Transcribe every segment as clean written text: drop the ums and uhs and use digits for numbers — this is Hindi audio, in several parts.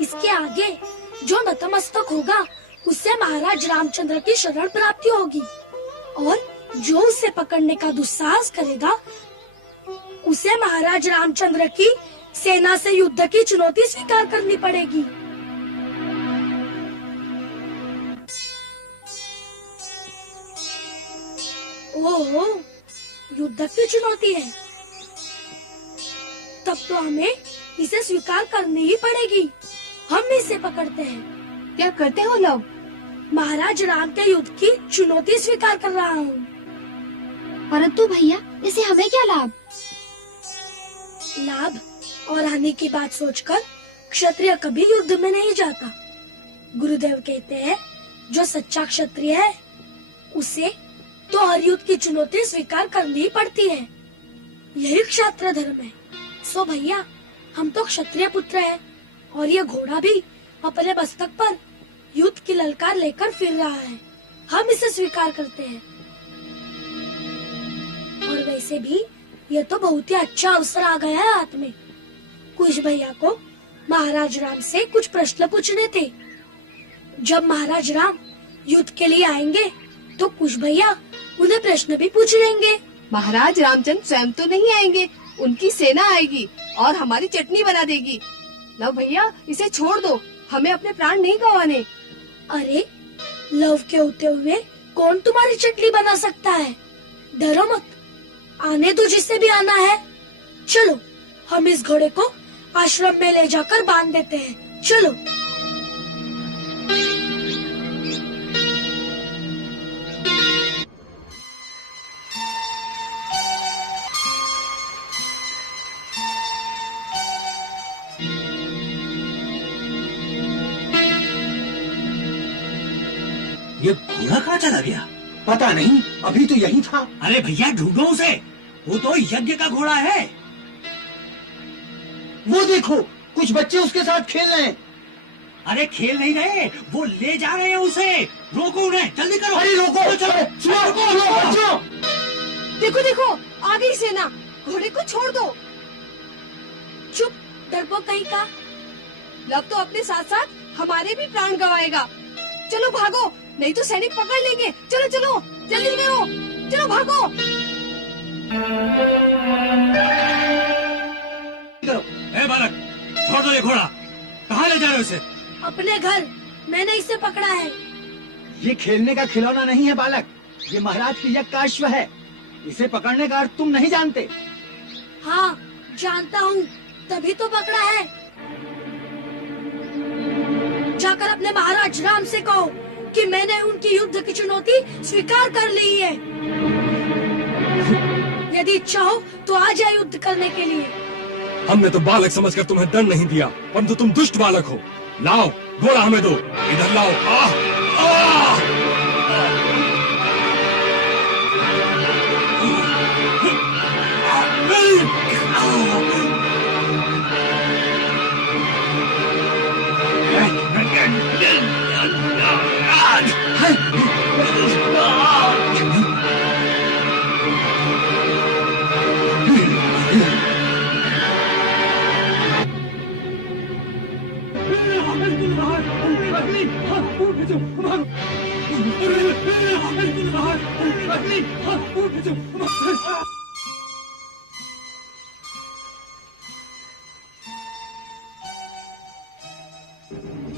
इसके आगे जो नतमस्तक होगा उससे महाराज रामचंद्र की शरण प्राप्ति होगी, और जो उसे पकड़ने का दुस्साहस करेगा उसे महाराज रामचंद्र की सेना से युद्ध की चुनौती स्वीकार करनी पड़ेगी। ओहो, युद्ध की चुनौती है, तब तो हमें इसे स्वीकार करनी ही पड़ेगी। हम इसे पकड़ते हैं। क्या करते हो लव? महाराज राम के युद्ध की चुनौती स्वीकार कर रहा हूँ। परंतु भैया, इसे हमें क्या लाभ? लाभ और हानि की बात सोचकर क्षत्रिय कभी युद्ध में नहीं जाता। गुरुदेव कहते हैं, जो सच्चा क्षत्रिय है उसे तो हर युद्ध की चुनौती स्वीकार करनी ही पड़ती है। यही क्षात्र धर्म है। सो भैया, हम तो क्षत्रिय पुत्र हैं, और ये घोड़ा भी अपने मस्तक पर युद्ध की ललकार लेकर फिर रहा है। हम इसे स्वीकार करते हैं। और वैसे भी ये तो बहुत ही अच्छा अवसर आ गया है हाथ में। कुश भैया को महाराज राम से कुछ प्रश्न पूछने थे। जब महाराज राम युद्ध के लिए आएंगे तो कुश भैया उन्हें प्रश्न भी पूछ लेंगे। महाराज रामचंद्र स्वयं तो नहीं आएंगे, उनकी सेना आएगी और हमारी चटनी बना देगी। लव भैया, इसे छोड़ दो, हमें अपने प्राण नहीं गंवाने। अरे, लव के होते हुए कौन तुम्हारी चटनी बना सकता है? डरो मत, आने दो जिसे भी आना है। चलो, हम इस घोड़े को आश्रम में ले जाकर बांध देते हैं। चलो। ये घोड़ा कहाँ चला गया? पता नहीं, अभी तो यही था। अरे भैया, ढूंढो उसे, वो तो यज्ञ का घोड़ा है। वो देखो, कुछ बच्चे उसके साथ खेल रहे हैं। अरे खेल नहीं रहे, वो ले जा रहे हैं उसे। रोको उन्हें, जल्दी करो। अरे रोको, चलो, चलो। देखो देखो, आ गई सेना, घोड़े को छोड़ दो। चुप, डरपोक कहीं का। लव तो अपने साथ साथ हमारे भी प्राण गंवाएगा। चलो भागो, नहीं तो सैनिक पकड़ लेंगे। चलो चलो, जल्दी करो, चलो भागो। ए बालक, छोड़ दो ये घोड़ा। कहाँ ले जा रहे हो इसे? अपने घर। मैंने इसे पकड़ा है। ये खेलने का खिलौना नहीं है बालक, ये महाराज की यज्ञ का अश्व है। इसे पकड़ने का अर्थ तुम नहीं जानते। हाँ, जानता हूँ, तभी तो पकड़ा है। जाकर अपने महाराज राम से कहो कि मैंने उनकी युद्ध की चुनौती स्वीकार कर ली है। यदि इच्छा हो तो आ जाए युद्ध करने के लिए। हमने तो बालक समझकर तुम्हें दंड नहीं दिया, परंतु तुम दुष्ट बालक हो। लाओ, घोड़ा हमें दो, इधर लाओ। आह! आह!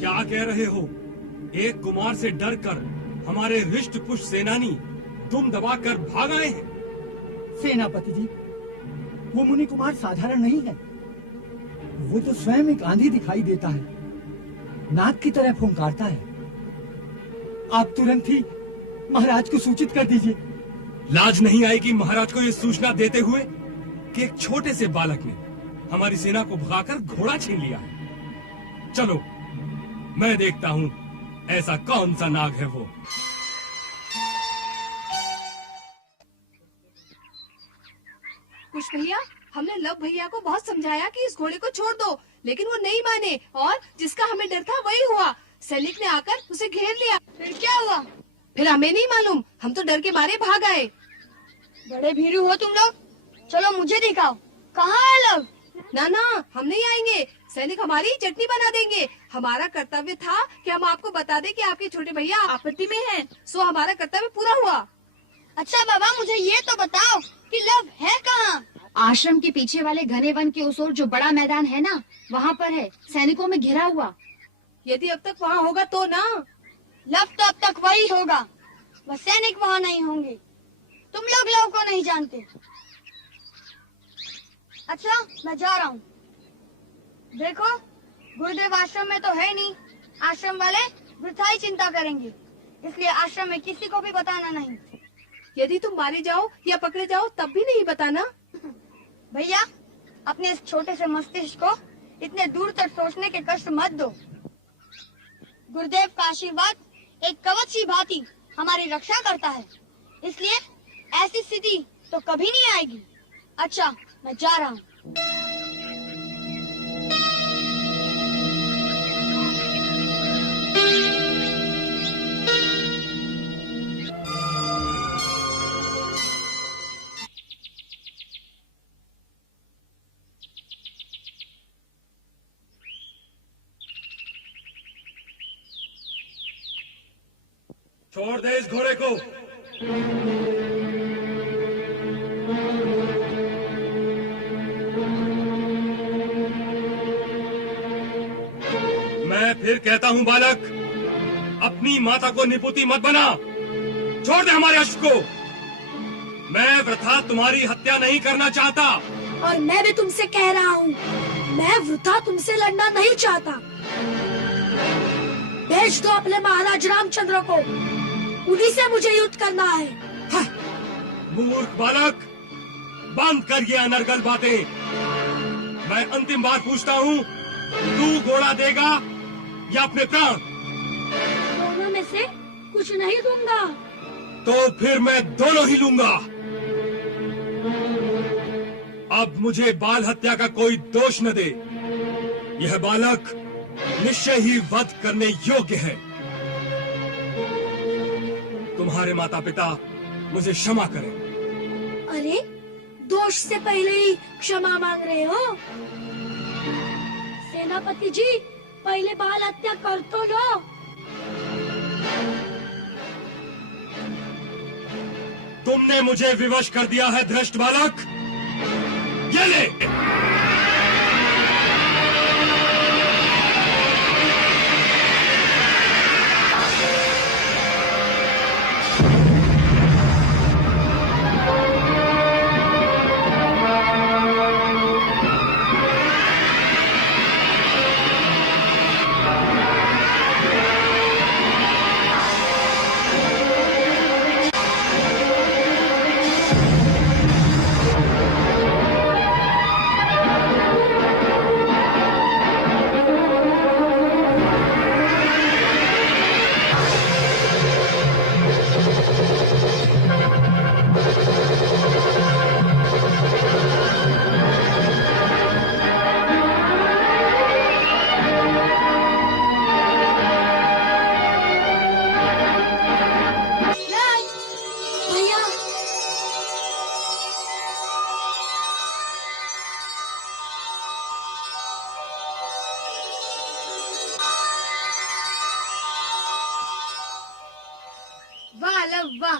क्या कह रहे हो? एक कुमार से डरकर हमारे हृष्ट पुष्ट सेनानी तुम दबाकर भाग आए हैं। सेनापति जी, वो मुनि कुमार साधारण नहीं है। वो तो स्वयं एक आंधी दिखाई देता है, नाग की तरह फुंकारता है। आप तुरंत ही महाराज को सूचित कर दीजिए। लाज नहीं आएगी महाराज को ये सूचना देते हुए कि एक छोटे से बालक ने हमारी सेना को भगाकर घोड़ा छीन लिया है। चलो, मैं देखता हूँ ऐसा कौन सा नाग है वो। कुश भैया, हमने लव भैया को बहुत समझाया कि इस घोड़े को छोड़ दो, लेकिन वो नहीं माने और जिसका हमें डर था वही हुआ। सैनिक ने आकर उसे घेर लिया। फिर क्या हुआ? फिर हमें नहीं मालूम, हम तो डर के मारे भाग आए। बड़े भीरू हो तुम लोग। चलो मुझे दिखाओ, कहाँ है लव? ना ना, हम नहीं आएंगे। सैनिक हमारी चटनी बना देंगे। हमारा कर्तव्य था कि हम आपको बता दें कि आपके छोटे भैया आपत्ति में हैं। सो हमारा कर्तव्य पूरा हुआ। अच्छा बाबा, मुझे ये तो बताओ कि लव है कहाँ? आश्रम के पीछे वाले घने वन के उस ओर जो बड़ा मैदान है ना, वहाँ पर है, सैनिकों में घिरा हुआ। यदि अब तक वहाँ होगा तो ना। लव तो अब तक वही होगा, वह सैनिक वहाँ नहीं होंगे। तुम लोग लव को नहीं जानते। अच्छा, मैं जा रहा हूँ। देखो, गुरुदेव आश्रम में तो है नहीं। आश्रम वाले वृथा ही चिंता करेंगे, इसलिए आश्रम में किसी को भी बताना नहीं। यदि तुम मारे जाओ या पकड़े जाओ तब भी नहीं बताना। भैया, अपने इस छोटे से मस्तिष्क को इतने दूर तक सोचने के कष्ट मत दो। गुरुदेव का आशीर्वाद एक कवच की भांति हमारी रक्षा करता है, इसलिए ऐसी स्थिति तो कभी नहीं आएगी। अच्छा, मैं जा रहा हूँ। छोड़ दे इस घोड़े को। मैं फिर कहता हूँ बालक, अपनी माता को निपुति मत बना। छोड़ दे हमारे अश्व को। मैं वृथा तुम्हारी हत्या नहीं करना चाहता। और मैं भी तुमसे कह रहा हूँ, मैं वृथा तुमसे लड़ना नहीं चाहता। भेज दो अपने महाराज रामचंद्र को, उन्हीं से मुझे युद्ध करना है। हाँ, मूर्ख बालक, बंद कर ये अनर्गल बातें। मैं अंतिम बार पूछता हूँ, तू घोड़ा देगा या अपने प्राण? दोनों में से कुछ नहीं दूंगा। तो फिर मैं दोनों ही लूंगा। अब मुझे बाल हत्या का कोई दोष न दे। यह बालक निश्चय ही वध करने योग्य है। तुम्हारे माता पिता मुझे क्षमा करें। अरे, दोष से पहले ही क्षमा मांग रहे हो? सेनापति जी, पहले बाल हत्या कर तो लो। तुमने मुझे विवश कर दिया है धृष्ट बालक। ये ले। भैया, वाह लव वाह,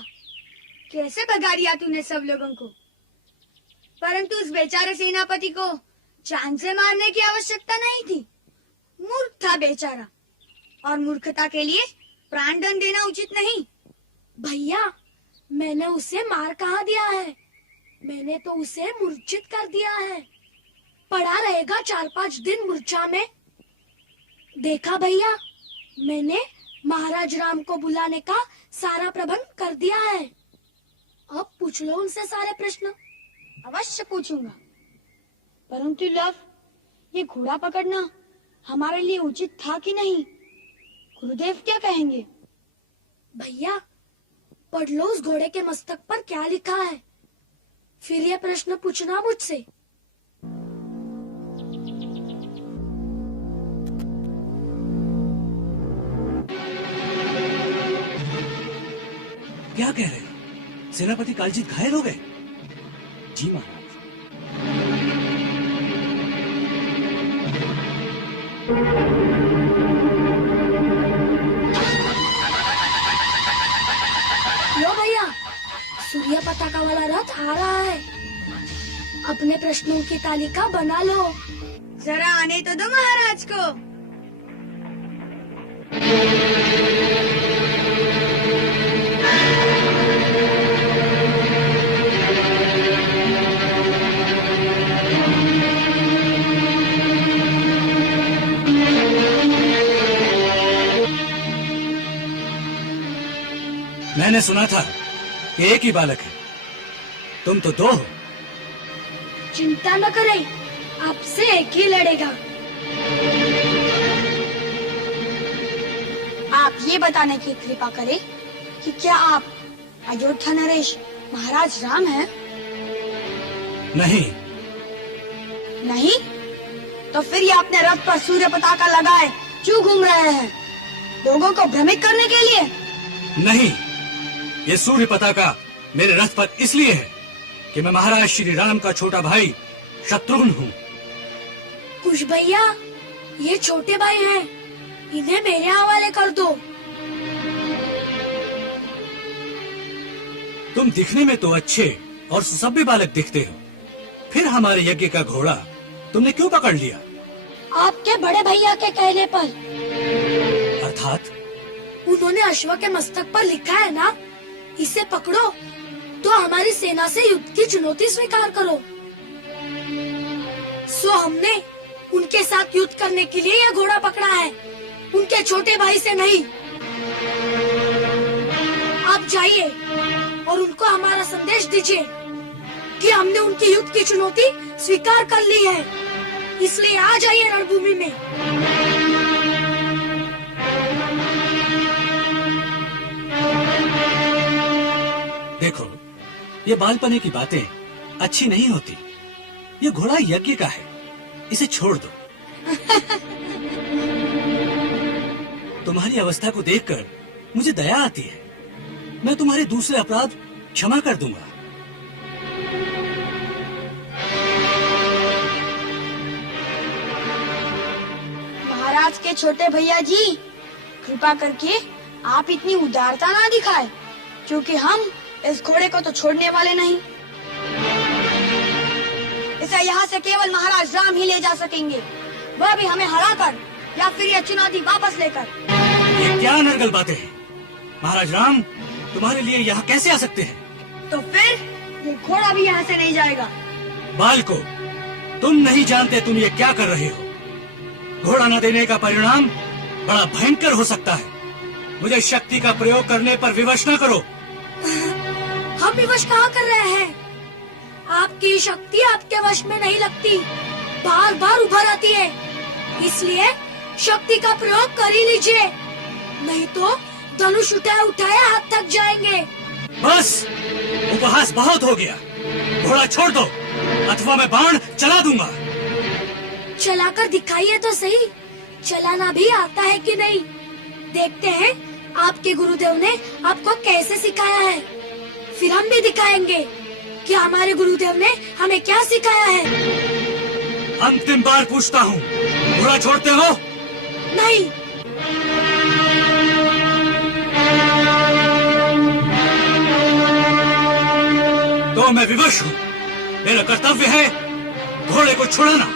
कैसे भगा दिया तूने सब लोगों को। परंतु उस बेचारे सेनापति को जान से मारने की आवश्यकता नहीं थी। मूर्ख था बेचारा, और मूर्खता के लिए प्राण दंड देना उचित नहीं। भैया, मैंने उसे मार कहाँ दिया है? मैंने तो उसे मूर्छित कर दिया है। पड़ा रहेगा 4-5 दिन मूर्छा में। देखा भैया, मैंने महाराज राम को बुलाने का सारा प्रबंध कर दिया है। अब पूछ लो उनसे सारे प्रश्न। अवश्य पूछूंगा। परंतु लव, ये घोड़ा पकड़ना हमारे लिए उचित था कि नहीं? गुरुदेव क्या कहेंगे? भैया, पढ़ लो उस घोड़े के मस्तक पर क्या लिखा है, फिर ये प्रश्न पूछना मुझसे। क्या कह रहे हो? सेनापति कालजीत घायल हो गए? जी महाराज। पताका वाला रथ आ रहा है। अपने प्रश्नों की तालिका बना लो। जरा आने तो दो महाराज को। मैंने सुना था कि एक ही बालक है, तुम तो दो हो। चिंता न करें, आपसे एक ही लड़ेगा। आप ये बताने की कृपा करें कि क्या आप अयोध्या नरेश महाराज राम हैं? नहीं। नहीं? तो फिर ये अपने रथ पर सूर्य पताका लगाए क्यों घूम रहे हैं? लोगों को भ्रमित करने के लिए? नहीं, ये सूर्य पताका मेरे रथ पर इसलिए है कि मैं महाराज श्री राम का छोटा भाई शत्रुघ्न हूँ। कुश भैया, ये छोटे भाई हैं, इन्हें मेरे हवाले कर दो। तुम दिखने में तो अच्छे और सुसभ्य बालक दिखते हो, फिर हमारे यज्ञ का घोड़ा तुमने क्यों पकड़ लिया? आपके बड़े भैया के कहने पर। अर्थात? उन्होंने अश्व के मस्तक पर लिखा है ना, इसे पकड़ो तो हमारी सेना से युद्ध की चुनौती स्वीकार करो। सो हमने उनके साथ युद्ध करने के लिए यह घोड़ा पकड़ा है, उनके छोटे भाई से नहीं। आप जाइए और उनको हमारा संदेश दीजिए कि हमने उनकी युद्ध की चुनौती स्वीकार कर ली है, इसलिए आ जाइए रणभूमि में। देखो, ये बालपने की बातें अच्छी नहीं होती। ये घोड़ा यज्ञ का है, इसे छोड़ दो। तुम्हारी अवस्था को देखकर मुझे दया आती है। मैं तुम्हारे दूसरे अपराध क्षमा कर दूंगा। महाराज के छोटे भैया जी, कृपा करके आप इतनी उदारता ना दिखाए, क्योंकि हम इस घोड़े को तो छोड़ने वाले नहीं। इसे यहाँ से केवल महाराज राम ही ले जा सकेंगे, वह भी हमें हराकर या फिर यह चुनौती वापस लेकर। ये क्या नरगल बातें हैं? महाराज राम तुम्हारे लिए यहाँ कैसे आ सकते हैं? तो फिर ये घोड़ा भी यहाँ से नहीं जाएगा। बालको, तुम नहीं जानते तुम ये क्या कर रहे हो। घोड़ा न देने का परिणाम बड़ा भयंकर हो सकता है। मुझे शक्ति का प्रयोग करने पर विवश न करो। हम विवश कहाँ कर रहे हैं? आपकी शक्ति आपके वश में नहीं लगती, बार बार उभर आती है, इसलिए शक्ति का प्रयोग कर ही लीजिए, नहीं तो धनुष उठाए उठाए हाथ थक जाएंगे। बस, उपहास बहुत हो गया। घोड़ा छोड़ दो, अथवा मैं बाण चला दूंगा। चलाकर दिखाइए तो सही, चलाना भी आता है कि नहीं। देखते हैं आपके गुरुदेव ने आपको कैसे सिखाया है, फिर हम भी दिखाएंगे कि हमारे गुरुदेव ने हमें क्या सिखाया है। अंतिम बार पूछता हूँ, घोड़ा छोड़ते हो? नहीं। तो मैं विवश हूँ। मेरा कर्तव्य है घोड़े को छुड़ाना।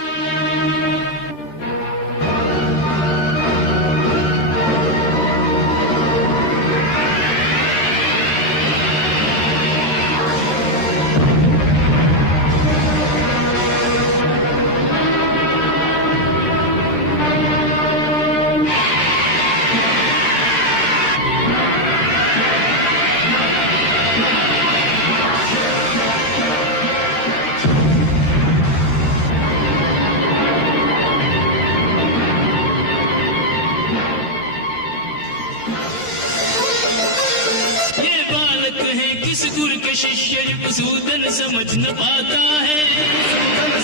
सूदन समझ न पाता है,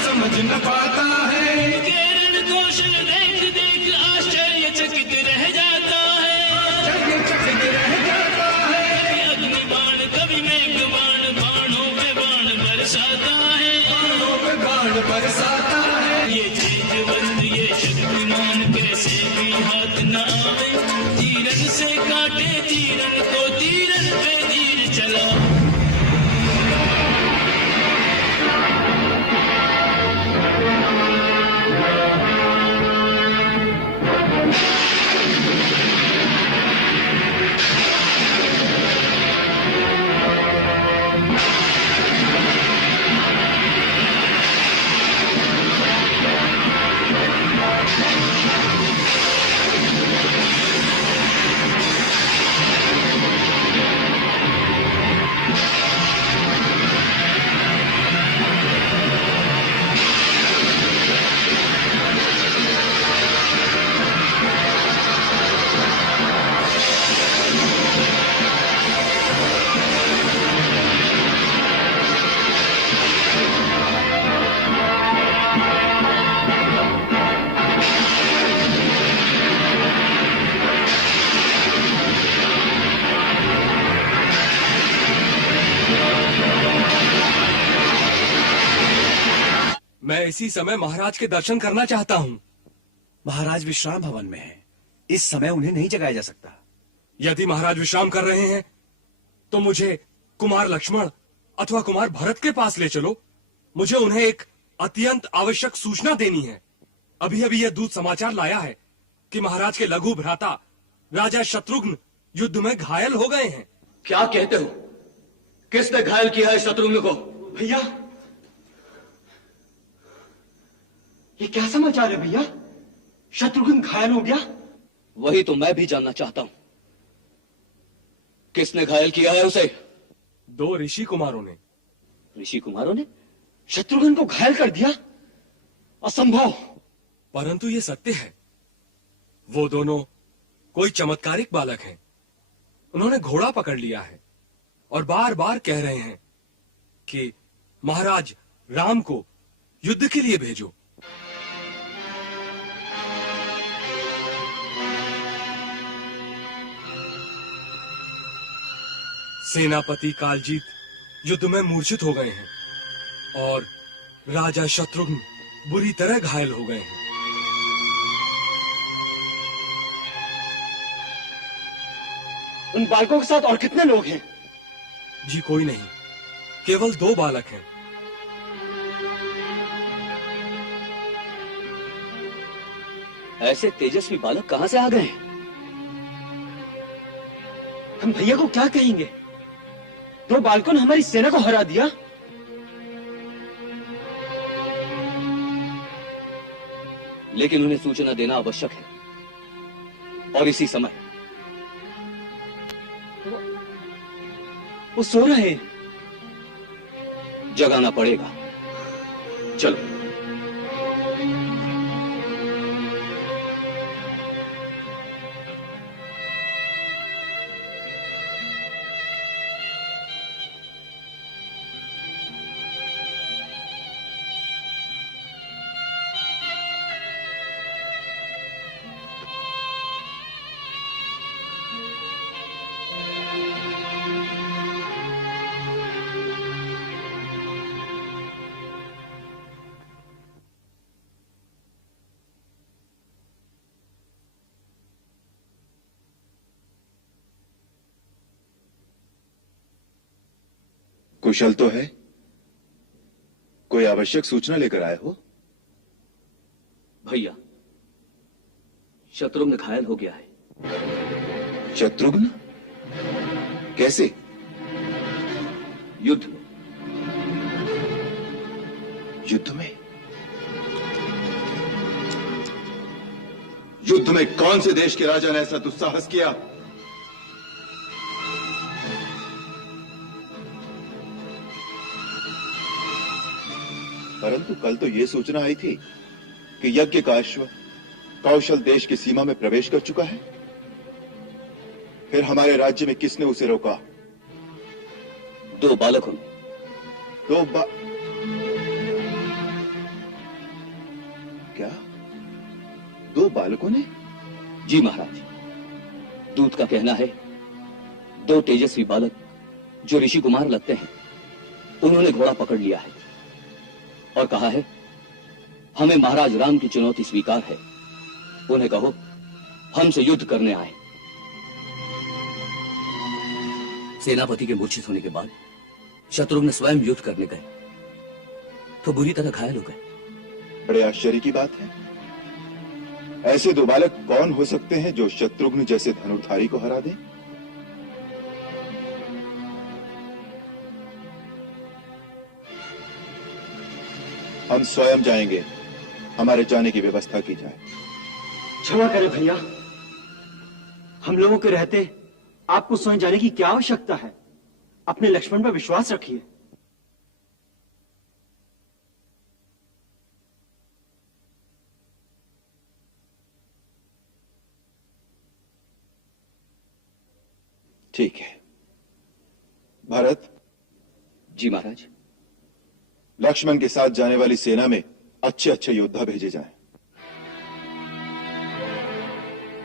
समझ न पाता है। केरन कौशल देख देख आश्चर्यचकित रह जाता है, आश्चर्यचकित रह जाता है। अग्नि बाण कभी मेघ बाण, बाणों पे बाण बरसाता है, बाणों पे बाण बरसाता है। ये तेजवंत ये शक्तिमान कैसे भी हाथ न आवे, तीरन से काटे तीरन को, तीरन पे तीर चला। मैं इसी समय महाराज के दर्शन करना चाहता हूँ। महाराज विश्राम भवन में है, इस समय उन्हें नहीं जगाया जा सकता। यदि महाराज विश्राम कर रहे हैं तो मुझे कुमार लक्ष्मण अथवा कुमार भरत के पास ले चलो। मुझे उन्हें एक अत्यंत आवश्यक सूचना देनी है। अभी अभी यह दूत समाचार लाया है कि महाराज के लघु भ्राता राजा शत्रुघ्न युद्ध में घायल हो गए हैं। क्या कहते हो? किसने घायल किया है शत्रुघ्न को? भैया, ये क्या समाचार है भैया? शत्रुघ्न घायल हो गया? वही तो मैं भी जानना चाहता हूं। किसने घायल किया है उसे? 2 ऋषि कुमारों ने। ऋषि कुमारों ने शत्रुघ्न को घायल कर दिया? असंभव। परंतु ये सत्य है। वो दोनों कोई चमत्कारिक बालक हैं। उन्होंने घोड़ा पकड़ लिया है और बार बार कह रहे हैं कि महाराज राम को युद्ध के लिए भेजो। सेनापति कालजीत युद्ध में मूर्छित हो गए हैं और राजा शत्रुघ्न बुरी तरह घायल हो गए हैं। उन बालकों के साथ और कितने लोग हैं? जी कोई नहीं, केवल 2 बालक हैं। ऐसे तेजस्वी बालक कहां से आ गए? हम भैया को क्या कहेंगे? 2 बालकों ने हमारी सेना को हरा दिया। लेकिन उन्हें सूचना देना आवश्यक है और इसी समय। वो सो रहे हैं। जगाना पड़ेगा। चलो। कुशल तो है? कोई आवश्यक सूचना लेकर आए हो? भैया, शत्रुघ्न घायल हो गया है। शत्रुघ्न? कैसे? युद्ध में। युद्ध में? युद्ध में कौन से देश के राजा ने ऐसा दुस्साहस किया? परंतु कल तो यह सूचना आई थी कि यज्ञ का अश्व कौशल देश की सीमा में प्रवेश कर चुका है। फिर हमारे राज्य में किसने उसे रोका? 2 बालकों ने। 2 क्या? 2 बालकों ने? जी महाराज, दूत का कहना है 2 तेजस्वी बालक जो ऋषि कुमार लगते हैं, उन्होंने घोड़ा पकड़ लिया है और कहा है हमें महाराज राम की चुनौती स्वीकार है। उन्हें कहो हमसे युद्ध करने आए। सेनापति के मूर्छित होने के बाद शत्रुघ्न स्वयं युद्ध करने गए तो बुरी तरह घायल हो गए। बड़े आश्चर्य की बात है। ऐसे 2 बालक कौन हो सकते हैं जो शत्रुघ्न जैसे धनुर्धारी को हरा दें? हम स्वयं जाएंगे, हमारे जाने की व्यवस्था की जाए। क्षमा करें भैया, हम लोगों के रहते आपको स्वयं जाने की क्या आवश्यकता है? अपने लक्ष्मण पर विश्वास रखिए। ठीक है। भरत। जी महाराज। लक्ष्मण के साथ जाने वाली सेना में अच्छे अच्छे योद्धा भेजे जाएं।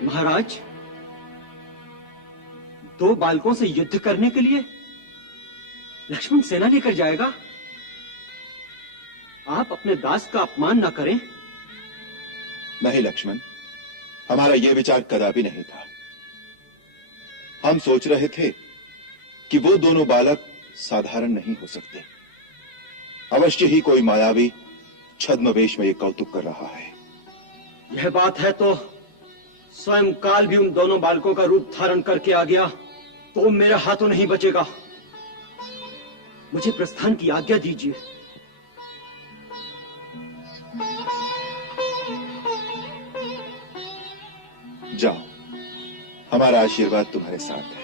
महाराज, 2 बालकों से युद्ध करने के लिए लक्ष्मण सेना लेकर जाएगा? आप अपने दास का अपमान ना करें। नहीं लक्ष्मण, हमारा यह विचार कदापि नहीं था। हम सोच रहे थे कि वो दोनों बालक साधारण नहीं हो सकते। अवश्य ही कोई मायावी छद्मवेश में ये कौतुक कर रहा है। यह बात है तो स्वयं काल भी उन दोनों बालकों का रूप धारण करके आ गया तो मेरे हाथों नहीं बचेगा। मुझे प्रस्थान की आज्ञा दीजिए। जाओ, हमारा आशीर्वाद तुम्हारे साथ है।